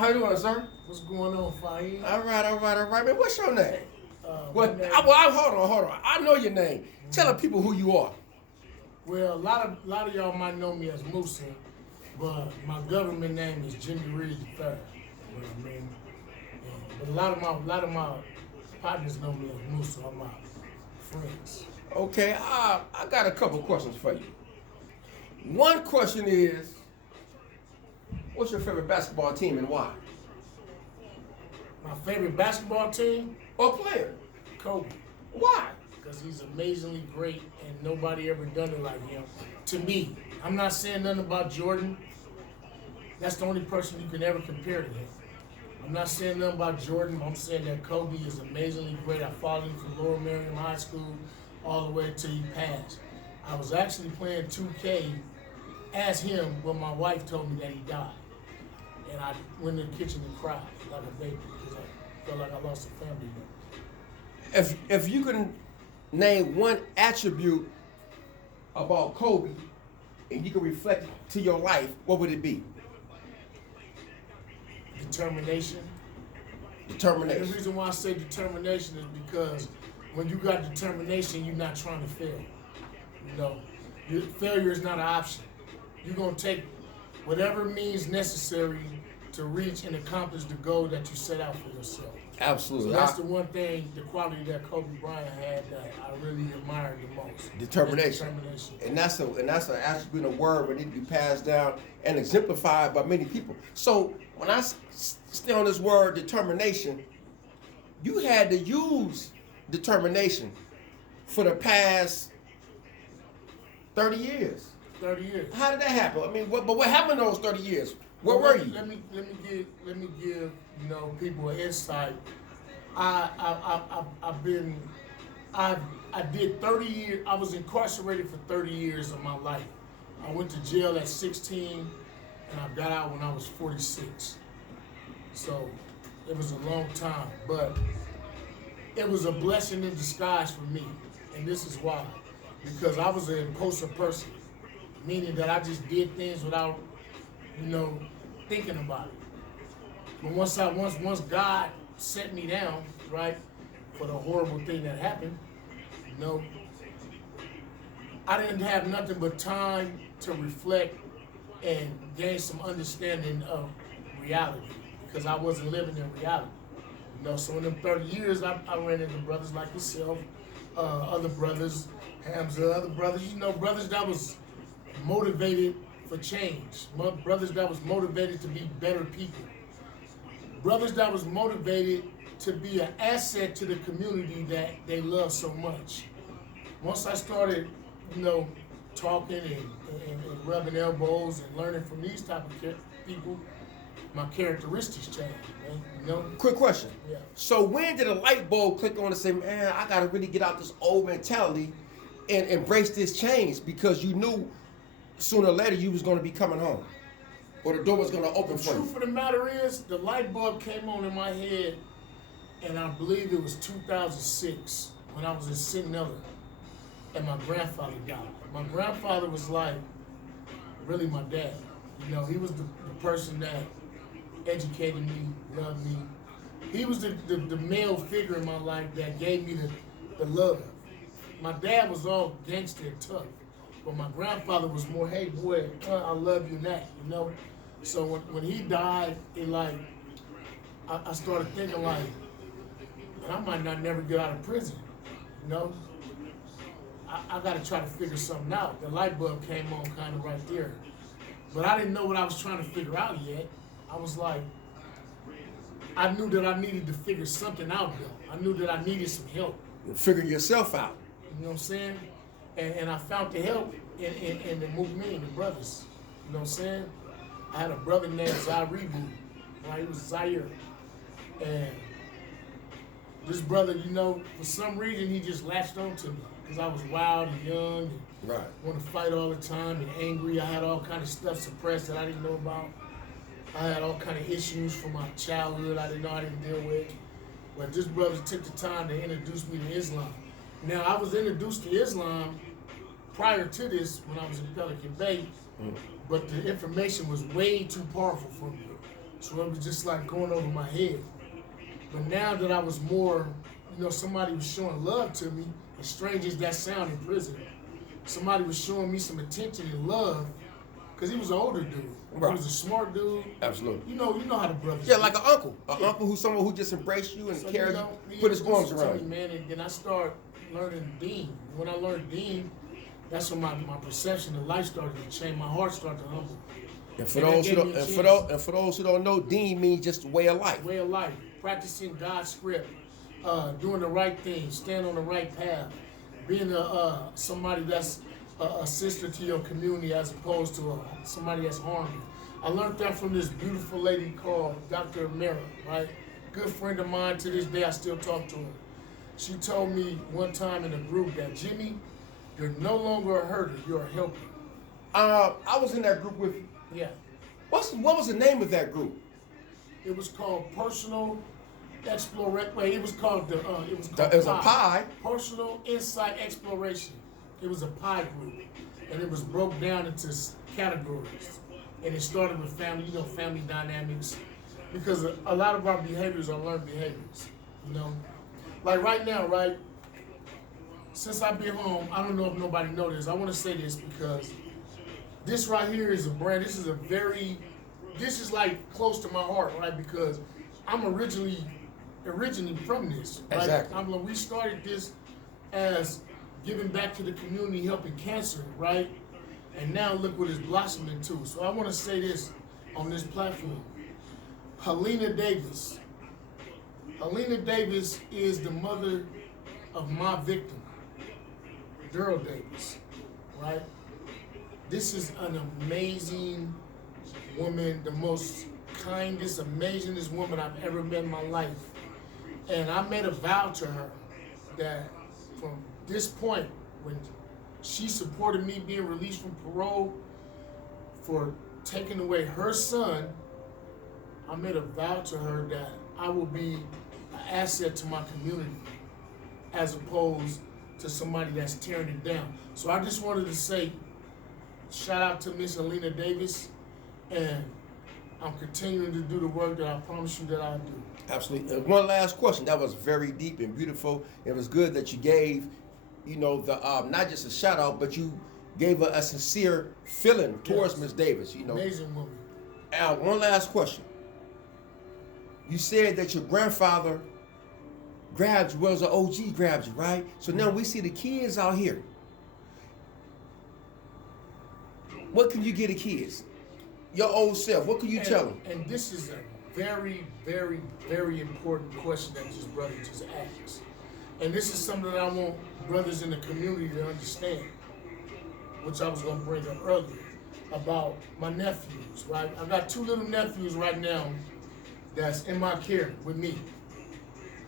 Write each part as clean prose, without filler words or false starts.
How you doing, sir? What's going on, Fahim? All right, man. What's your name? My name- Hold on. I know your name. Tell the people who you are. Well, a lot of y'all might know me as Musa, but my government name is Jimmy Reed III. You know what I mean? But a lot of my partners know me as Musa. I'm my friends. Okay, I got a couple questions for you. One question is, what's your favorite basketball team and why? My favorite basketball team, Or player? Kobe, Why? because he's amazingly great and nobody ever done it like him. To me, I'm not saying nothing about Jordan. That's the only person you can ever compare to him. I'm not saying nothing about Jordan. I'm saying that Kobe is amazingly great. I followed him from Lower Merion High School all the way until he passed. I was actually playing 2K as him, but my wife told me that he died. And I went in the kitchen and cried like a baby because I felt like I lost a family member. If you can name one attribute about Kobe and you can reflect to your life, what would it be? Determination. And Determination. the reason why I say determination is because when you got determination, you're not trying to fail. You know, failure is not an option. You're going to take whatever means necessary to reach and accomplish the goal that you set out for yourself. Absolutely. So that's the one thing, the quality that Kobe Bryant had that I really admired the most. Determination. Determination. And that's an attribute and a word that need to be passed down and exemplified by many people. So when I stay on this word determination, you had to use determination for the past 30 years. 30 years. How did that happen? I mean, what happened in those 30 years? Where were you? Let me give people an insight. I did 30 years. I was incarcerated for 30 years of my life. I went to jail at 16, and I got out when I was 46. So it was a long time, but it was a blessing in disguise for me, and this is why. Because I was an impulsive person, meaning that I just did things without, thinking about it. But once God set me down, right, for the horrible thing that happened, I didn't have nothing but time to reflect and gain some understanding of reality because I wasn't living in reality. So in them 30 years, I ran into brothers like yourself, other brothers, Hamza, other brothers, brothers that was motivated for change, brothers that was motivated to be better people, brothers that was motivated to be an asset to the community that they love so much. Once I started, talking and rubbing elbows and learning from these type of people, my characteristics changed, man. Quick question. Yeah. So when did a light bulb click on and say, man, I gotta really get out this old mentality and embrace this change because you knew sooner or later you was gonna be coming home or the door was gonna open The for you? truth of the matter is, the light bulb came on in my head, and I believe it was 2006 when I was in Centinela, and my grandfather died. My grandfather was like really my dad. He was the person that educated me, loved me. He was the male figure in my life that gave me the love. My dad was all gangster and tough, but my grandfather was more, hey boy, I love you and that, So when he died, I started thinking like, man, I might not never get out of prison, I got to try to figure something out. The light bulb came on kind of right there. But I didn't know what I was trying to figure out yet. I was like, I knew that I needed to figure something out though. I knew that I needed some help. Figure yourself out. You know what I'm saying? And I found the help in the movement, the brothers. You know what I'm saying? I had a brother named Zaire, right? He was Zaire. And this brother, for some reason, he just latched on to me because I was wild and young and Right. want to fight all the time and angry. I had all kind of stuff suppressed that I didn't know about. I had all kind of issues from my childhood I didn't deal with. But this brother took the time to introduce me to Islam. Now, I was introduced to Islam prior to this when I was in Pelican Bay, but the information was way too powerful for me. So it was just like going over my head. But now that I was more, somebody was showing love to me, as strange as that sound in prison, somebody was showing me some attention and love, because he was an older dude. Right. He was a smart dude. Absolutely. You know how the brothers. Yeah, like an uncle. An uncle who's someone who just embraced you and So, carried he you, put his arms introduced it to around me, you. man, and then I started learning Dean. When I learned Dean, that's when my perception of life started to change. My heart started to humble. And for those who don't know, Dean means just way of life. Way of life, practicing God's script, doing the right thing, staying on the right path, being somebody that's a sister to your community as opposed to somebody that's harmed you. I learned that from this beautiful lady called Dr. Mara, right? Good friend of mine to this day. I still talk to her. She told me one time in a group that, Jimmy, you're no longer a herder, you're a helper. I was in that group with you. Yeah. What was the name of that group? It was called Personal Exploration. Wait, it was called It was a pie. Personal Insight Exploration. It was a pie group, and it was broke down into categories. And it started with family, family dynamics, because a lot of our behaviors are learned behaviors. Like right now, right? Since I've been home, I don't know if nobody knows this. I want to say this because this right here is a brand. This is like close to my heart, right? Because I'm originally from this. Right? Exactly. We started this as giving back to the community, helping cancer, right? And now look what it's blossoming to. So I want to say this on this platform. Helena Davis. Helena Davis is the mother of my victim, Daryl Davis, right? This is an amazing woman, the most kindest, amazingest woman I've ever met in my life. And I made a vow to her that from this point, when she supported me being released from parole for taking away her son, I made a vow to her that I will be an asset to my community as opposed to somebody that's tearing it down. So I just wanted to say, shout out to Miss Helena Davis, and I'm continuing to do the work that I promised you that I'll do. Absolutely. And one last question. That was very deep and beautiful. It was good that you gave, the not just a shout out, but you gave her a sincere feeling towards Miss Davis. Amazing woman. One last question. You said that your grandfather grabbed you, was an OG grabbed you, right? So now we see the kids out here. What can you get the kids? Your old self, what can you tell them? And this is a very, very, very important question that this brother just asked. And this is something that I want brothers in the community to understand, which I was going to bring up earlier, about my nephews, right? I've got 2 little nephews right now that's in my care with me.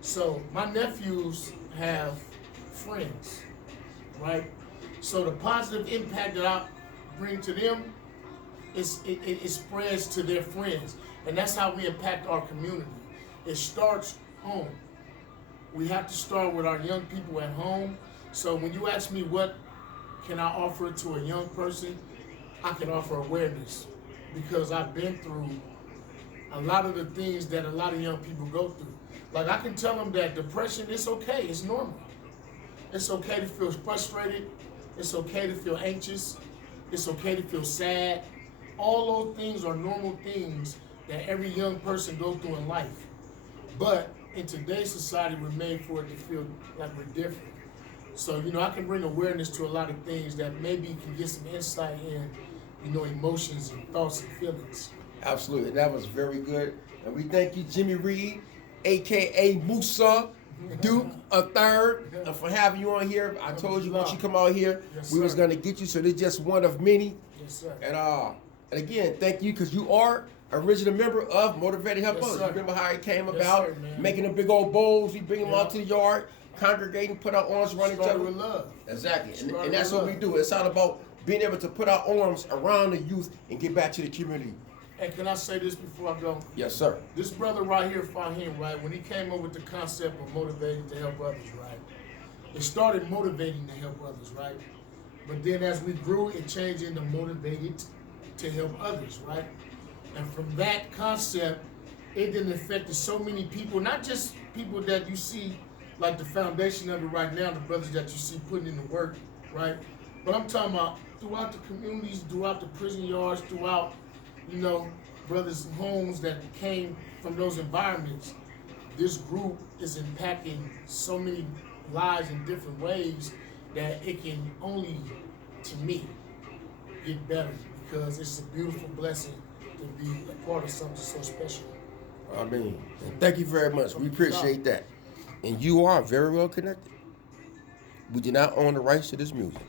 So my nephews have friends, right? So the positive impact that I bring to them, it spreads to their friends. And that's how we impact our community. It starts home. We have to start with our young people at home. So when you ask me what can I offer to a young person, I can offer awareness, because I've been through a lot of the things that a lot of young people go through. Like, I can tell them that depression, it's okay, it's normal. It's okay to feel frustrated. It's okay to feel anxious. It's okay to feel sad. All those things are normal things that every young person goes through in life. But in today's society, we're made for it to feel like we're different. So, I can bring awareness to a lot of things that maybe you can get some insight in, emotions and thoughts and feelings. Absolutely. That was very good. And we thank you, Jimmy Reed, a.k.a. Musa Duke III, for having you on here. I told you once you come out here, we was going to get you, so this is just one of many. Yes, sir. And again, thank you, because you are original member of Motivated Help Others. Sir. Remember how it came Yes, about? sir, man. Making the big old bowls, we bring them out to the yard, congregating, put our arms around each other. With love. Exactly. And that's what we do. It's all about being able to put our arms around the youth and get back to the community. And can I say this before I go? Yes, sir. This brother right here, Fahim, right, when he came up with the concept of motivating to help others, right, it started motivating to help others, right? But then as we grew, it changed into motivated to help others, right? And from that concept, it then affected so many people, not just people that you see, like the foundation of it right now, the brothers that you see putting in the work, right? But I'm talking about throughout the communities, throughout the prison yards, throughout, you know, brothers' homes that came from those environments. This group is impacting so many lives in different ways that it can only, to me, get better, because it's a beautiful blessing to be a part of something so special. I mean, thank you very much. We appreciate that. And you are very well connected. We do not own the rights to this music.